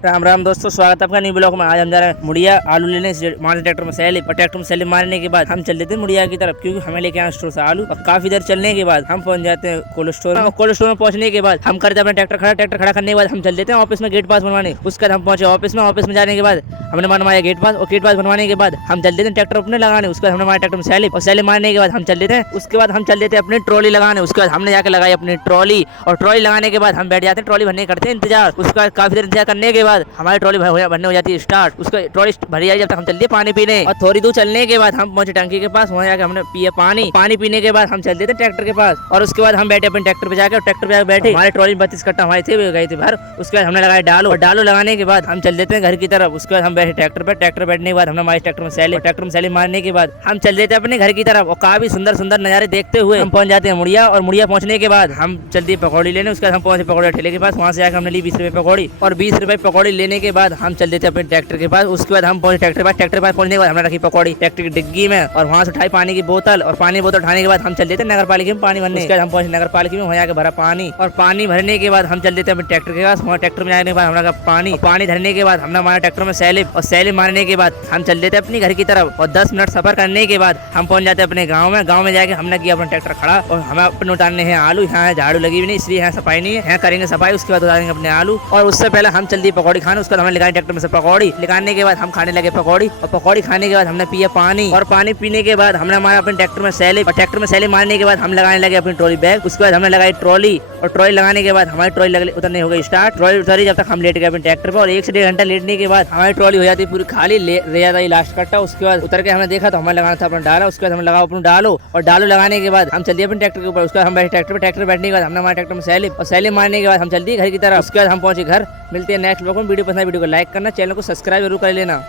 राम राम दोस्तों, स्वागत है आपका न्यू ब्लॉग में। आज हम जा रहे हैं मुड़िया आलू लेने मारने ट्रैक्टर में सैलिप, और ट्रैक्टर में सैलिप मारने के बाद हम चल देते हैं मुड़िया की तरफ, क्योंकि हमें लेके आए स्टोर से आलू। और काफी देर चलने के बाद हम पहुंच जाते हैं कोल्ड स्टोर में। कोल्ड स्टोर में पहुंचने के बाद हम करते अपना ट्रैक्टर खड़ा करने के बाद हम चल देते हैं ऑफिस में गेट पास बनवाने। उसके बाद हम पहुंचे ऑफिस में जाने के बाद हमने बनवाया गेट पास, और गेट पास बनवाने के बाद हम चल देते हैं ट्रैक्टर अपने लगाने। उसके बाद हमने हमारे ट्रैक्टर में सैलिप, और सैलिप मारने के बाद हम चल देते हैं। उसके बाद हम चल देते हैं अपनी ट्रॉली लगाने। उसके बाद हमने जाकर लगाई अपनी ट्रॉली, और ट्रॉली लगाने के बाद हम बैठ जाते हैं ट्रॉली भरने करते हैं इंतजार। उसके बाद काफी देर इंतजार करने के बाद हमारी ट्रॉली भरने हो जाती है स्टार्ट। उसका ट्रॉली भरी जाए जब तक हम चलते हैं पानी पीने। और थोड़ी दूर चलने के बाद हम पहुंचे टंकी के पास, वहाँ जाकर हमने पिया पानी पीने के बाद हम चल देते ट्रैक्टर के पास। और उसके बाद हम बैठे अपने ट्रैक्टर पे जाकर, ट्रैक्टर पे बैठे हमारे ट्रॉली 32 कट्टा हमारे थे, गए थे भर। उसके बाद हमने लगाया डालो, और डालो लगाने के बाद हम चल देते हैं घर की तरफ। उसके बाद हम बैठे ट्रैक्टर बैठने के बाद हमने हमारे ट्रैक्टर में सैलिप मारने के बाद हम चल देते हैं अपने घर की तरफ। और काफी सुंदर सुंदर नजारे देखते हुए हम पहुंच जाते हैं मुड़िया। और मुड़िया पहुंचने के बाद हम चलते पकौड़ी लेने। उसके बाद हम पहुंचे पकौड़ी ठेले के पास, वहाँ से जाकर हमने ली 20 रुपए पकौड़ी। और 20 रुपए पकौड़ी लेने के बाद हम चल देते अपने ट्रैक्टर के पास। उसके बाद हम पहुंचे ट्रैक्टर के पास पहुंचने के बाद हमने रखी पकौड़ी ट्रैक्टर की डिग्गी में, और वहाँ से उठाई पानी की बोतल। और पानी बोतल उठाने के बाद हम चल देते नगर पालिका में पानी भरने। उसके बाद हम पहुंचे नगर पालिका में, वहाँ जाकर भरा पानी। और पानी भरने के बाद हम चल देते अपने ट्रैक्टर के पास। वहाँ ट्रैक्टर में जाने के बाद हमारा पानी धरने के बाद हमने हमारे ट्रैक्टर में सैलिप, और सैलिप मारने के बाद हम चल देते अपने घर की तरफ। और 10 मिनट सफर करने के बाद हम पहुंच जाते अपने गाँव में। गाँव में जाके हमने किया अपना ट्रैक्टर खड़ा, और हमें अपने उतारने हैं आलू। यहाँ झाड़ू लगी हुई नहीं, इसलिए यहाँ सफाई नहीं है, यहाँ करेंगे सफाई। उसके बाद उतारेंगे अपने आलू। और उससे पहले हम चल दिए पकौड़ी खाने। उसके बाद हमने लगाई ट्रैक्टर में से पकौड़ी। लगाने के बाद हम खाने लगे पकौड़ी, और पकौड़ी खाने के बाद हमने पिया पानी। और पानी पीने के बाद हमने हमारा अपने ट्रैक्टर में सैलिप, और ट्रैक्टर में सैलिप मारने के बाद हम लगाने लगे अपनी ट्रॉली बैग। उसके बाद हमने लगाई ट्रॉली, और ट्रॉली लगाने के बाद हमारी ट्रॉली उतरने हो गई स्टार्ट। ट्रॉली उतरी जब तक हम लेट गए अपने ट्रैक्टर पर, और 1 से 1.5 घंटा लेटने के बाद हमारी ट्रॉली हो जाती पूरी खाली, रह जाता है लास्ट कट्टा। उसके बाद उतर के हमने देखा तो हमें लगाना था अपना डाला। उसके बाद हम लगाओ अपना डालो, और डालो लगाने के बाद हम चल दिए अपने ट्रैक्टर के ऊपर। उसके बाद हम बैठे ट्रैक्टर बैठने के बाद हमने हमारे ट्रैक्टर में सैलिप, और सैलिप मारने के बाद हम चल दिए घर की तरफ। उसके बाद हम पहुंचे घर। मिलते हैं नेक्स्ट ब्लॉग में। वीडियो पसंद है वीडियो को लाइक करना, चैनल को सब्सक्राइब जरूर कर लेना।